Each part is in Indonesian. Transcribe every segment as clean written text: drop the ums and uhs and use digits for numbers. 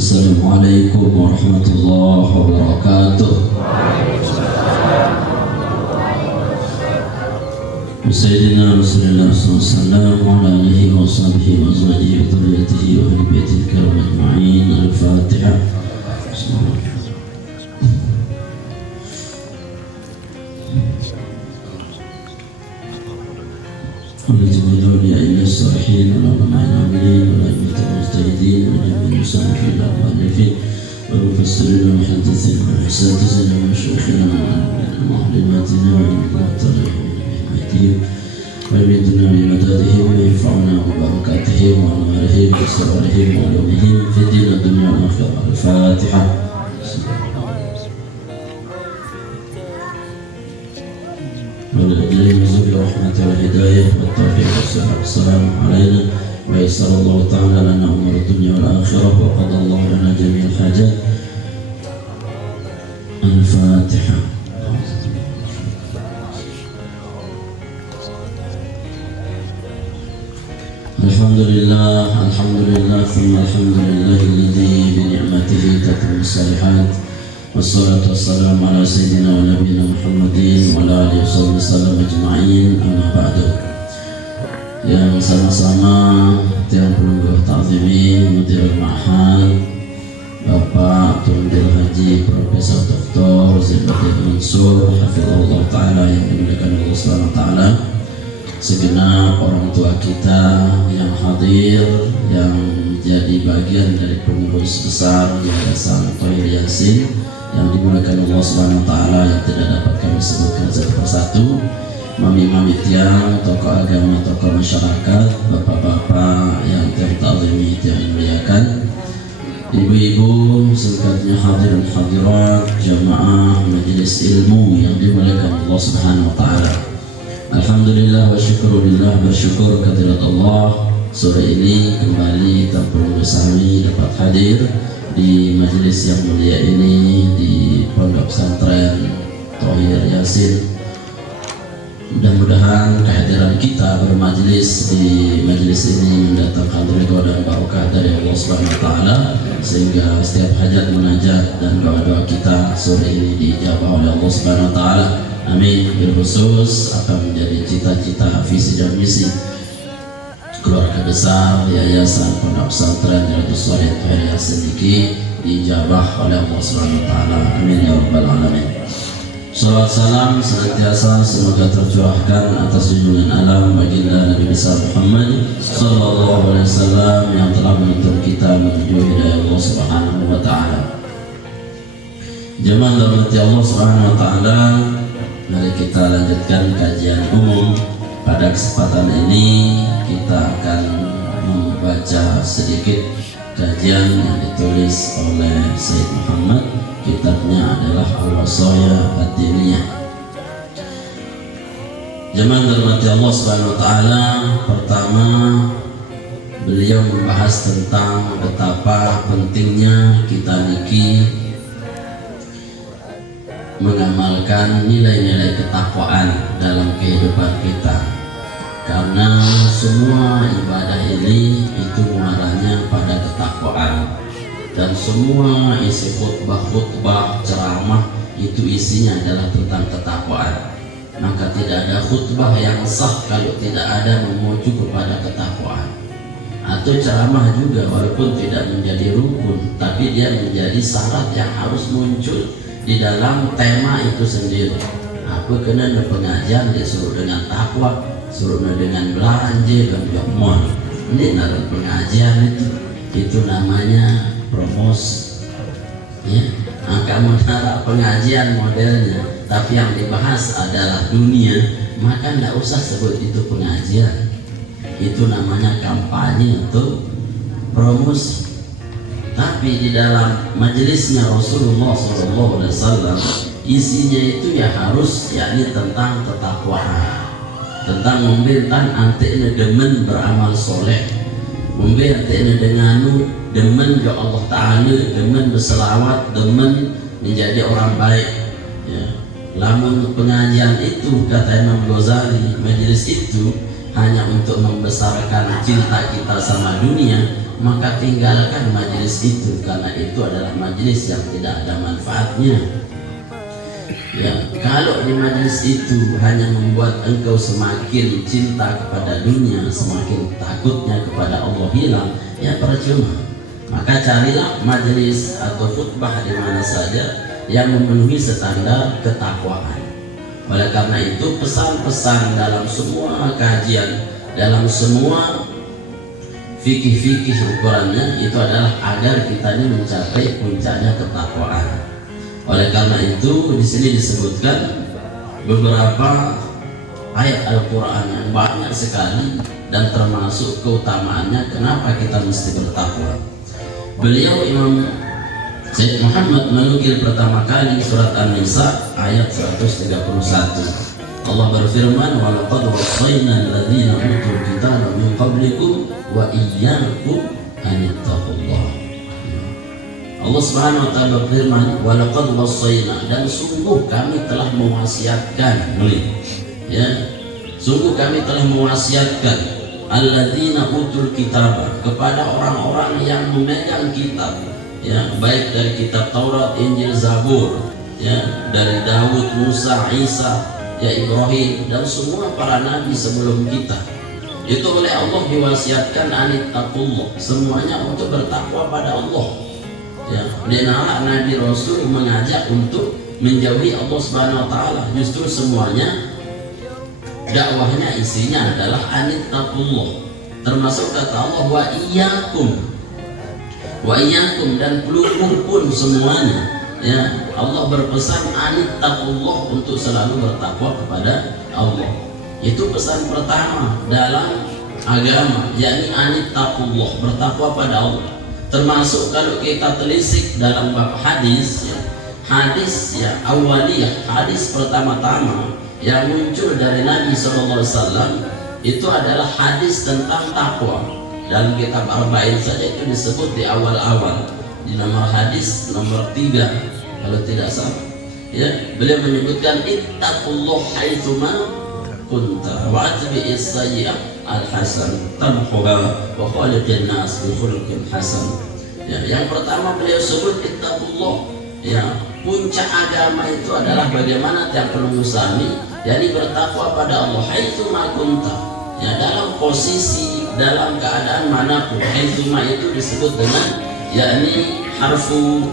Assalamualaikum warahmatullahi wabarakatuh. Sayyidina Rasulullah SAW wa ala alihi wa sahbihi wa azwajihi wa dhurriyyatihi wa ahli baitihi kiram ajma'in. Al-Fatihah. ولجميع الأولياء الصالحين والعلماء العاملين والأئمة المجتهدين وجميع المسلمين والمؤلفين والمفسرين والمحدثين والأساتذة ومشايخنا ومعلماتنا وعلمائهم ويمدنا بمدادهم وينفعنا ببركاتهم وأنوارهم وأسرارهم وعلومهم في الدين والدنيا والآخرة. الفاتحة. ولله نزول الرحمة والهداية والتوفيق والسلام علينا ويسر الله تعالى لنا أمور الدنيا والآخرة وقضى الله لنا جميع الحاجات. الفاتحة. الحمد لله ثم الحمد لله الذي بنعمته تتم الصالحات والصلاة والسلام على سيدنا ونبينا محمد وعلى آله wasallam ajma'in. Amma ba'du. Yang sama-sama yang perlu ta'zimi Mudirul Ma'had Bapak Tundir Haji Profesor Dr. Zainuddin Mansur hafizahullah ta'ala yang dimuliakan Allah Subhanahu wa ta'ala, segenap orang tua kita yang hadir, yang jadi bagian dari pengurus besar Yayasan Tohir Yasin yang dimuliakan Allah Subhanahu wa ta'ala, yang tidak dapat kami sebutkan satu persatu, mami-mami tiang, tokoh agama, tokoh masyarakat, bapak-bapak yang tertazimi yang dimuliakan, ibu-ibu, singkatnya hadirin hadirat, jamaah majelis ilmu yang dimuliakan Allah Subhanahu wa ta'ala. Alhamdulillah wa syukurillah, bersyukur kehadirat Allah, sore ini kembali tanpa kami dapat hadir di majelis yang mulia ini di Pondok Pesantren Tohir Yasin. Mudah-mudahan kehadiran kita bermajelis di majelis ini mendatangkan ridha dan barokah dari Allah Subhanahu wa ta'ala, sehingga setiap hajat munajat dan doa-doa kita sore ini diijabah oleh Allah Subhanahu wa ta'ala. Amin. Berkhusus akan menjadi cita-cita, visi dan misi keluarga besar Yayasan Pondok Pesantren Riyadhus Shalihin Tohir Yasin ini diijabah oleh Allah Subhanahu wa ta'ala. Amin ya rabbal alamin. Salawat salam senantiasa semoga tercurahkan atas junjungan alam baginda Nabi besar Muhammad sallallahu alaihi wasallam yang telah menuntun kita menuju hidayah Allah Subhanahu wa ta'ala. Jemaah rahmati Allah Subhanahu wa ta'ala, mari kita lanjutkan kajian umum. Pada kesempatan ini kita akan membaca sedikit kajian yang ditulis oleh Sayyid Muhammad. Kitabnya adalah Al-Wasaya Ad-Diniyah. Jemaah dirahmati Allah Subhanahu wa ta'ala, pertama beliau membahas tentang betapa pentingnya kita niki mengamalkan nilai-nilai ketakwaan dalam kehidupan kita, karena semua ibadah ini itu muaranya pada ketakwaan, dan semua isi khutbah, ceramah itu isinya adalah tentang ketakwaan. Maka tidak ada khutbah yang sah kalau tidak ada memuju kepada ketakwaan. Atau ceramah juga walaupun tidak menjadi rukun, tapi dia menjadi syarat yang harus muncul di dalam tema itu sendiri. Aku kena pengajian disuruh dengan takwa, suruh dengan belanja dan mall. Ini dalam pengajian itu namanya promosi. Ya, maka menara pengajian modelnya, tapi yang dibahas adalah dunia, maka tidak usah sebut itu pengajian. Itu namanya kampanye untuk promosi. Tapi di dalam majelisnya Rasulullah SAW isinya itu ya harus yakni tentang ketakwaan, tentang membentang anteknya demen beramal soleh, membentang denganu demen ke Allah Ta'ala, demen berselawat, demen menjadi orang baik ya. Lamun pengajian itu kata Imam Ghazali, majelis itu hanya untuk membesarkan cinta kita sama dunia, maka tinggalkan majelis itu, karena itu adalah majelis yang tidak ada manfaatnya. Ya, kalau di majelis itu hanya membuat engkau semakin cinta kepada dunia, semakin takutnya kepada Allah hilang, ya percuma. Maka carilah majelis atau khutbah di mana saja yang memenuhi standar ketakwaan. Oleh karena itu pesan-pesan dalam semua kajian, dalam semua fikih-fikih ukurannya itu adalah agar kita ini mencapai puncaknya ketakwaan. Oleh karena itu di sini disebutkan beberapa ayat Al-Quran yang banyak sekali dan termasuk keutamaannya kenapa kita mesti bertakwa. Beliau Imam Syekh Muhammad menukil pertama kali surat An-Nisa ayat 131. Allah berfirman, "Wa laqad wassayna alladziina utul kitaba min qablikum wa iyyakum an ittaqullah." Allah Subhanahu wa taala berfirman, "Wa laqad wassayna," dan sungguh kami telah mewasiatkan, ya. Sungguh kami telah mewasiatkan alladziina utul kitaba, kepada orang-orang yang memegang kitab, ya, baik dari kitab Taurat, Injil, Zabur, ya, dari Daud, Musa, Isa, ya, Ibrahim dan semua para nabi sebelum kita. Itu oleh Allah diwasiatkan anittaqullah, semuanya untuk bertakwa pada Allah. Ya, dan Nabi Rasul mengajak untuk menjauhi Allah Subhanahu wa taala. Justru semuanya dakwahnya isinya adalah anittaqullah. Termasuk kata Allah wa iyyakum dan pelukung pun semuanya, ya. Allah berpesan anittaqullah, untuk selalu bertakwa kepada Allah. Itu pesan pertama dalam agama, yakni anittaqullah, bertakwa pada Allah. Termasuk kalau kita telisik dalam bab hadis, ya, hadis ya awaliyah, hadis pertama-tama yang muncul dari Nabi SAW itu adalah hadis tentang takwa. Dalam kitab Arba'in saja itu disebut di awal-awal, di nomor hadis nomor 3 kalau tidak salah, ya. Beliau menyebutkan ittaqullah haitsuma kunta wa atbi'is sayyi'ah al-hasan tamhuha wa khaliqin nas bi khuluqin hasan. Ya, yang pertama beliau sebut ittaqullah, ya. Puncak agama itu adalah bagaimana tiap penungusami, yakni bertakwa pada Allah haitsuma kunta, ya, dalam posisi, dalam keadaan manapun. Haitsuma itu disebut dengan yakni harfu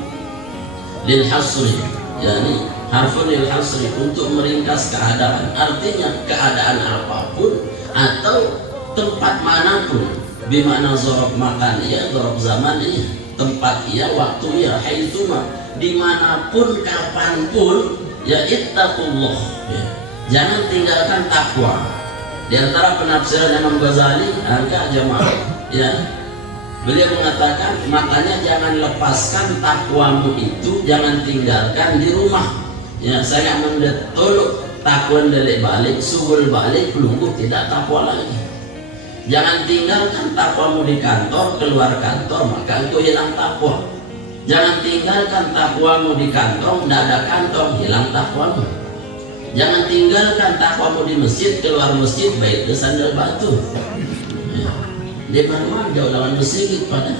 lil hasri, yakni harfu lil hasri, untuk meringkas keadaan. Artinya keadaan apapun atau tempat manapun, bimana zorob makan iya, zorob zaman iya, tempat iya, waktu iya, haitsuma, dimanapun kapanpun, ya ittaqullah, ya. Jangan tinggalkan takwa. Di antara penafsiran Imam Ghazali, harga jamaah, ya, beliau mengatakan makanya jangan lepaskan takwamu itu, jangan tinggalkan di rumah, ya. Saya mendetolok takwa delik balik, subul balik, pelungguh tidak takwa lagi. Jangan tinggalkan takwamu di kantor, keluar kantor maka engkau hilang takwa. Jangan tinggalkan takwamu di kantong, tidak ada kantong, hilang takwamu. Jangan tinggalkan takwamu di masjid, keluar masjid baik ke sandal batu, ya. Di mana jauh lawan masjid pada,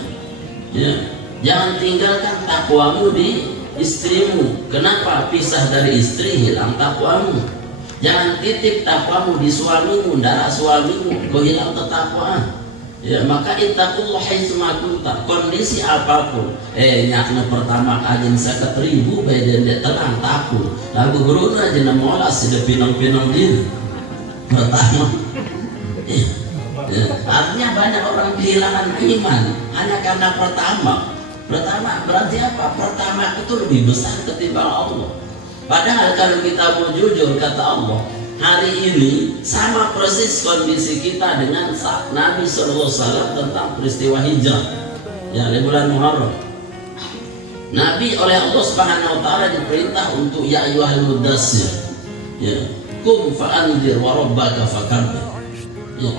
ya. Jangan tinggalkan takwamu di istrimu. Kenapa? Pisah dari istri, hilang takwamu. Jangan titip takwamu di suamimu, darah suamimu, kau hilang ketakwaan. Ya, maka ittaqullah haitsuma kunta, kondisi apapun. Nyakna pertama kajin 100.000 beden de tenang takut. Lagu guru aja namolas sudah pinong-pinong diri. Pertama. Ya, artinya banyak orang kehilangan iman hanya karena pertama. Pertama berarti apa? Pertama itu lebih besar ketimbang Allah. Padahal kalau kita mau jujur, kata Allah, hari ini sama persis kondisi kita dengan saat Nabi SAW tentang peristiwa hijrah, ya, di bulan Muharram. Nabi oleh Allah Subhanahu wa taala diperintah untuk ya ayyuhal mudassir, ya, qum fa'anzir wa rabbaka fakabbir. Ya.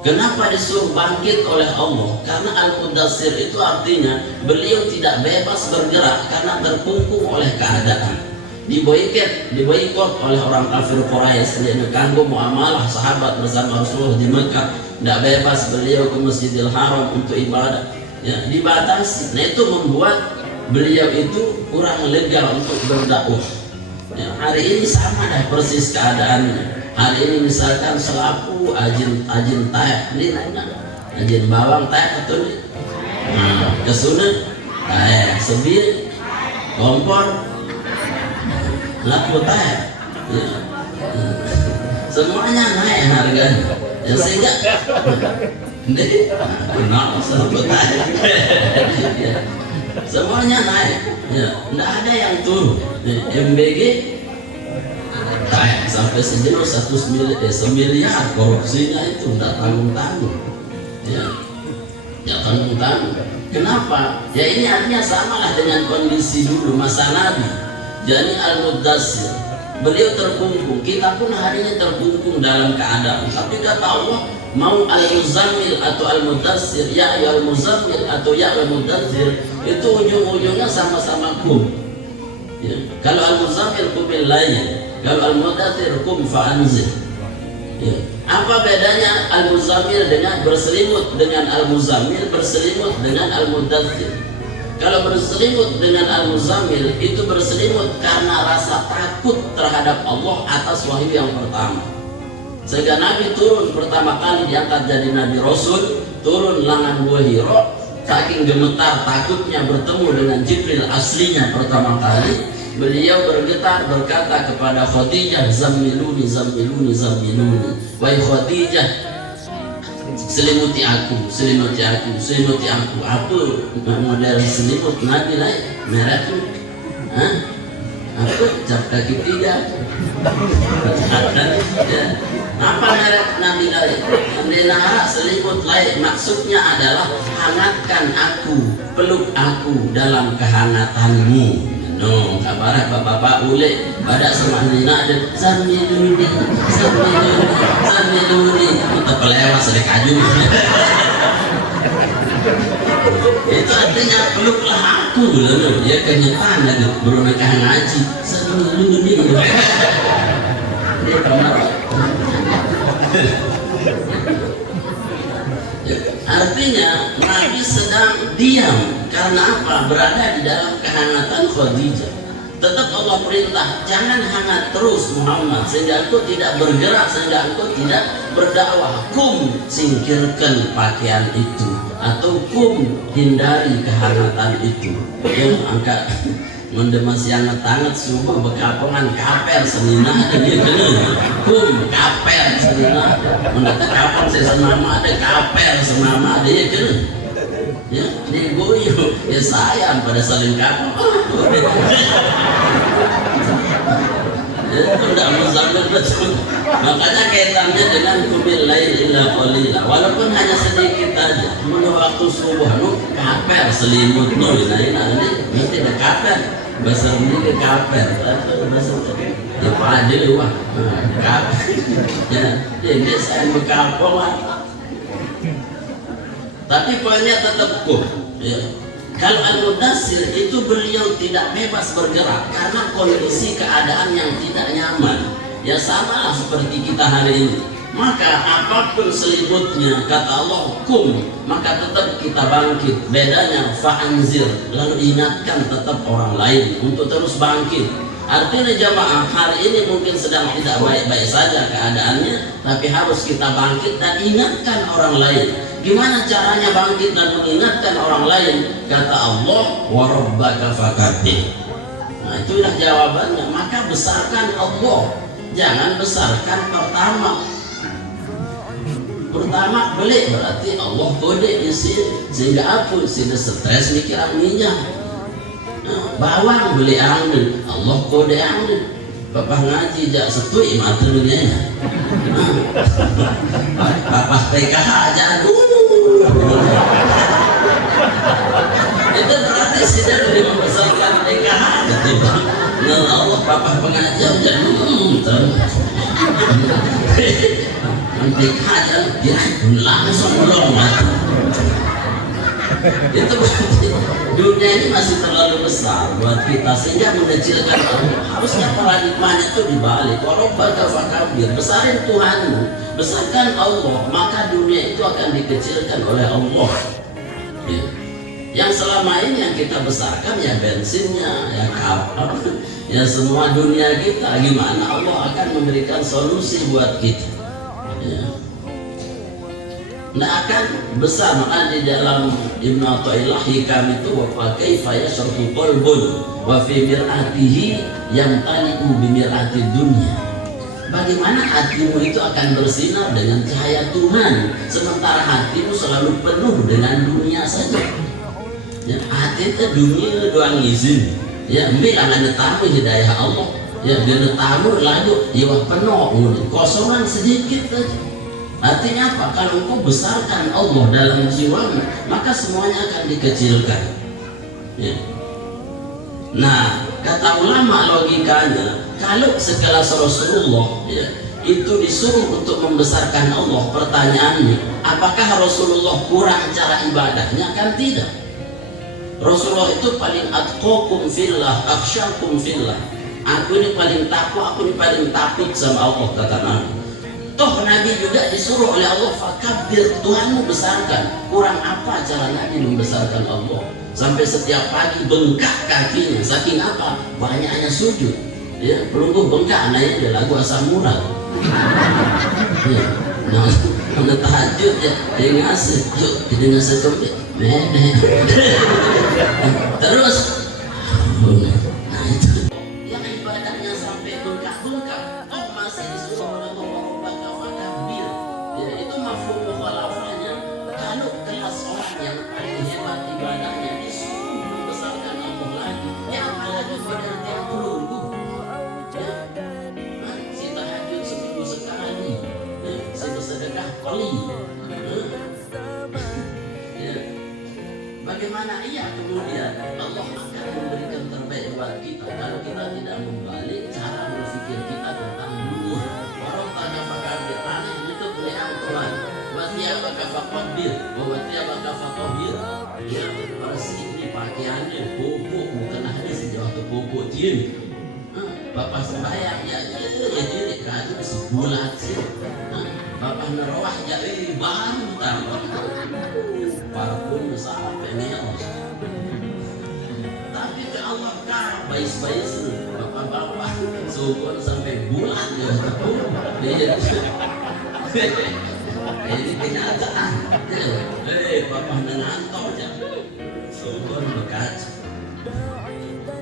Kenapa disuruh bangkit oleh Allah? Karena al-mudassir itu artinya beliau tidak bebas bergerak karena terkungkung oleh keadaan. Diboikot oleh orang kafir Quraisy, dia kanggo muamalah sahabat bersama Rasulullah di Mekah, tidak bebas beliau ke Masjidil Haram untuk ibadah, ya, dibatasi. Nah itu membuat beliau itu kurang legal untuk berdakwah. Ya, hari ini sama dah persis keadaannya. Hari ini misalkan selaku ajin tayak ini ajin bawang tayak atau ini, kesunat tayak, sebir kompor laku tayak, ya. Semuanya naik harganya, ya, sehingga kenapa selaku tayak, ya. Semuanya naik, ya, tidak ada yang turun. MBG naik sampai sejenis 1 miliar korupsinya itu tidak tanggung-tanggung, ya, ya tanggung-tanggung. Kenapa? Ya ini artinya samalah dengan kondisi dulu masa Nabi. Jadi Al-Mudassir beliau terkungkung, kita pun hari ini terkungkung dalam keadaan. Tapi kata Allah, mau Al-Muzammil atau Al-Mudassir, ya Al-Muzammil atau ya Al-Mudassir, itu ujung-ujungnya sama-sama kum, ya. Kalau Al-Muzammil kumil lain, kalau Al-Mudassir kum fa'anzir, ya. Apa bedanya Al-Muzammil dengan berselimut dengan Al-Muzammil, berselimut dengan Al-Mudassir? Kalau berselimut dengan Al-Muzammil itu berselimut karena rasa takut terhadap Allah atas wahyu yang pertama. Sehingga Nabi turun pertama kali diangkat jadi Nabi Rasul, turun langan Gua Hira, saking gemetar takutnya bertemu dengan Jibril aslinya pertama kali, beliau bergetar berkata kepada Khadijah, zammiluni zammiluni zammiluni, wahai Khadijah, selimuti aku, selimuti aku, selimuti aku. Apa model selimut Nabi lain merah tuh, aku cap kaki 3, ya. Apa merek Nabi lain? Menara selimut lain, maksudnya adalah hangatkan aku, peluk aku dalam kehangatanmu. No, kabar bapak-bapak ule pada sama nina ada samiluni, kita pelewat sedek aju. Itu artinya peluklah aku, loh. Ya kenyataan lagi beroneka ngaji samiluni. Dia pernah. Artinya Nabi sedang diam karena apa? Berada di dalam kehangatan Khadijah. Tetap Allah perintah, jangan hangat terus Muhammad sehingga engkau tidak bergerak, sehingga engkau tidak berdakwah. Kum, singkirkan pakaian itu, atau kum, hindari kehangatan itu. Yang angkat mendemasi hangat-hangat semua bekapongan kaper senina ada dia kena kum kaper senina mendatang kapal saya senama ada kaper senama ada dia kena, ya digoyo ya sayang pada saling kapal. Itu tidak Muzammil betul. Makanya kaitannya dengan kumil lain illa qalila, walaupun hanya sedikit aja. Menurut waktu subuh kaper selimut ini nanti ada kaper bahasa ini ke kaper bahasa ya padil wah kaper ya ini saya berkapol lah. Tapi poinnya tetap kok, ya. Kalau Al-Mudassir itu beliau tidak bebas bergerak karena kondisi keadaan yang tidak nyaman. Ya sama lah seperti kita hari ini. Maka apapun selimutnya kata Allah kum, maka tetap kita bangkit. Bedanya fa'anzir, lalu ingatkan tetap orang lain untuk terus bangkit. Artinya jamaah hari ini mungkin sedang tidak baik-baik saja keadaannya, tapi harus kita bangkit dan ingatkan orang lain. Gimana caranya bangkit dan mengingatkan orang lain? Kata Allah, wa rabbaka fakabbir. Nah itulah jawabannya. Maka besarkan Allah, jangan besarkan pertama. Pertama beli berarti Allah kode isi sehingga aku sini stres mikiran minyak. Nah, bawang beli angin, Allah kode angin. Bapak ngaji jak setui mata dunianya. Bapak PKH aja dulu. Itu berarti sudah lebih membesarkan PKH gitu. Nah Allah bapak pengajian jadi nanti hajar dia langsung belum mati. Itu berarti dunia ini masih terlalu besar buat kita sehingga mengecilkan Allah. Harusnya paradigmanya itu dibalik. Warabbaka fakabir, besarin Tuhanmu, besarkan Allah, maka dunia itu akan dikecilkan oleh Allah. Ya. Yang selama ini yang kita besarkan ya bensinnya, ya apa, ya semua dunia kita. Gimana Allah akan memberikan solusi buat kita? Ya. Nggak akan besar. Maka di dalam Ibnu Athaillah hikam itu wa kaifa yashraqu qalbun wa fi mir'atihi yamtali'u bi mir'ati dunya. Bagaimana hatimu itu akan bersinar dengan cahaya Tuhan, sementara hatimu selalu penuh dengan dunia saja. Ya, hati itu dunia doang izin. Ya, bilang ada tamu hidayah Allah. Ya, dia tamu lalu ya penuh, kosongan sedikit saja. Artinya apa? Kalau engkau besarkan Allah dalam jiwamu, maka semuanya akan dikecilkan. Ya. Nah, kata ulama logikanya, kalau sekelas Rasulullah ya, itu disuruh untuk membesarkan Allah, pertanyaannya, apakah Rasulullah kurang cara ibadahnya? Kan tidak. Rasulullah itu paling atqakum fillah, akhsyakum fillah. Aku ini paling takwa, aku ini paling takut sama Allah, kata Nabi. Toh Nabi juga disuruh oleh Allah, fakabir, Tuhanmu besarkan. Kurang apa cara Nabi membesarkan Allah? Sampai setiap pagi bengkak kakinya. Saking apa? Banyaknya sujud. Ya, pelungguh bengkak, anaknya dia lagu asam murad. Ya, nah, mana tahajud ya, dia ngasih, yuk kita ngasih kembali. Terus, nah itu yang ibadahnya sampai bengkak-bengkak, oh masih disuruh oleh Allah fakabir. Ya, itu mafhum mukhalafahnya. Kalau kelas orang yang paling hebat ibadahnya disuruh membesarkan Allah lagi, ya apalagi pada yang pelungguh. Ya, si tahajud seminggu sekali, ya, si bersedekah kali. Bagaimana ia kemudian Allah akan memberikan terbaik buat kita kalau kita tidak membalik cara berpikir kita tentang dunia. Orang tanya fakabir, aneh itu beliau Tuhan. Watia baka fakabir, watia baka fakabir. Ya, bersih di pakaiannya, bubuk bukan hanya sejauh ke bubuk tiun. Bapak sembahyang ya jadi kan sebulan sih. Bapak nerawah ya baru tambah. Parpun sampai neos. Tapi ke Allah kan baik-baik bapak-bapak sukun sampai bulan ya. Ini kenyataan. Bapak ngantor aja. Sukun bekas.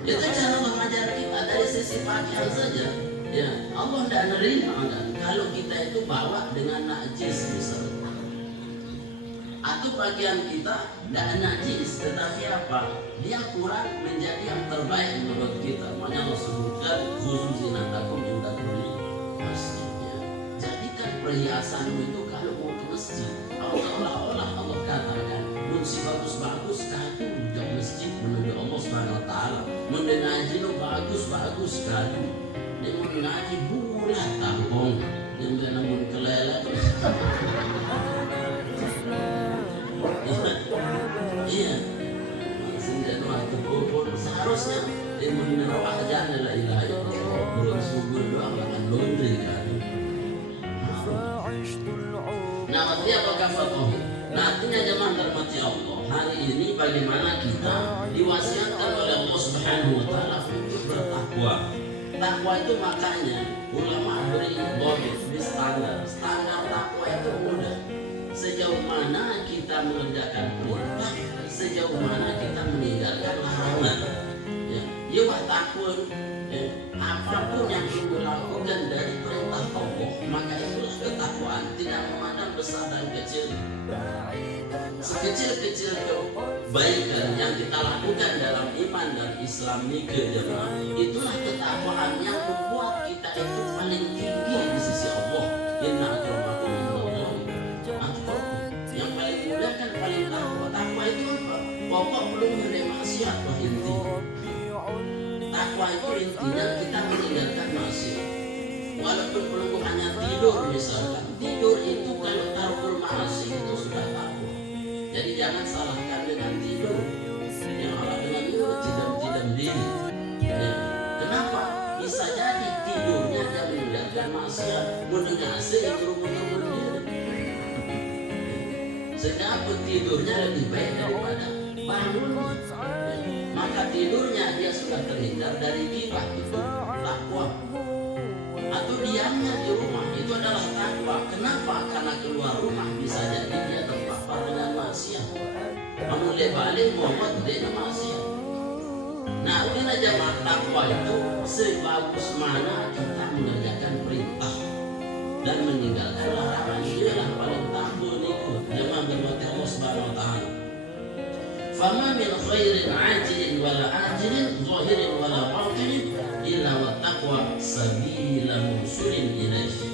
Itu cara mengajar kita dari sisi pakaian saja. Ya, Allah tidak nerima kan kalau kita itu bawa dengan najis misalnya. Atau bagian kita tidak najis, tetapi apa? Dia kurang menjadi yang terbaik menurut kita. Makanya Allah sebutkan khusus zinatakum inda kulli masjidnya. Jadikan perhiasanmu itu kalau mau ke masjid, seolah-olah Allah katakan, mun si bagus-bagus kadu di masjid menuju Allah Subhanahu wa taala. Mun ngaji lo bagus-bagus kadu. Dia mau ngaji bulat tampung, yang dia namun kelelek. Iya, sehingga waktu pun seharusnya ilmu merawat aja adalah ilahi Allah. Belum subur doang akan laundry kan. Nah, artinya apakah fatoh? Nah, artinya jemaah terhormati Allah. Hari ini bagaimana kita diwasiatkan oleh Allah Subhanahu wa taala untuk bertakwa. Takwa itu makanya ulama beri standar takwa itu mudah. Sejauh mana kita mengerjakan perintah, sejauh mana kita meninggalkan larangan. Ya, takut. Apapun yang kita lakukan dari perintah Allah, maka itulah ketakwaan. Tidak memandang besar dan kecil. Sekecil-kecil kebaikan yang kita lakukan dalam iman dan Islam ini jemaah, itulah ketakwaan yang membuat kita itu paling tinggi di sisi Allah. Inna akramakum indallahi atqakum. Yang paling mudah kan paling takwa. Takwa itu apa? Pokok belum menerima maksiat wah inti. Takwa itu intinya kita meninggalkan maksiat. Walaupun belum hanya tidur misalkan, tidur itu kalau tarkul maasi itu sudah takwa. Jadi jangan salahkan dengan tidur. Yang Allah dengan itu tidak diri. Ya. Kenapa? Bisa jadi tidurnya dia meninggalkan maksiat, menengasi kerumun diri. Sehingga tidurnya lebih baik daripada bangunnya. Maka tidurnya dia sudah terhindar dari ghibah, itu takwa. Atau diamnya di rumah itu adalah takwa. Kenapa? Karena keluar rumah bisa jadi dia terpapar dengan maksiat. Kamu balik Muhammad dia maksiat. Nah, kena jamaah takwa itu sebagus mana kita mengerjakan perintah dan meninggalkan larangan. Inilah paling takwa niku jamaah bermati Allah Subhanahu wa taala. Fama min khairin ajilin wala ajilin zahirin wala batinin illa wa taqwa sabila musulin ilaihi.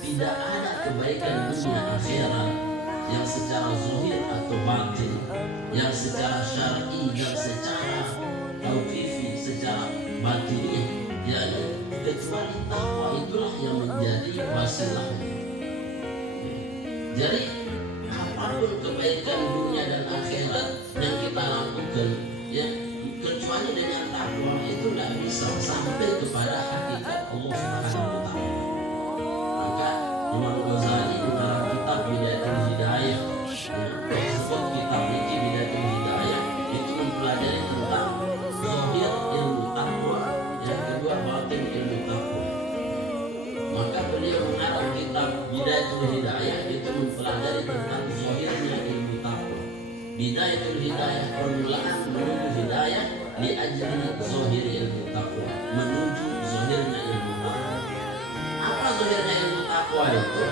Tidak ada kebaikan dunia akhirat yang secara zahir atau batin, yang secara syar'i dan secara tauqifi, secara batiniah, yakni kecuali takwa itulah yang menjadi wasilah. Jadi apapun kebaikan dunia dan akhirat yang kita lakukan, ya kecuali dengan takwa itu tidak bisa sampai kepada hakikat Allah Subhanahu wa taala. Maka Imam Ghazali dalam kitab Bidayatul Hidayah, disebut kitab ini Bidayatul Hidayah, itu mempelajari tentang zahir ilmu takwa, yang kedua batin ilmu takwa. Maka beliau mengarang kitab Bidayatul Hidayah itu mempelajari tentang zahirnya ilmu takwa. Bidayatul Hidayah, permulaan menuju hidayah li ajli zahir ilmu takwa, menuju zahirnya ilmu takwa. Apa zahirnya ilmu takwa itu?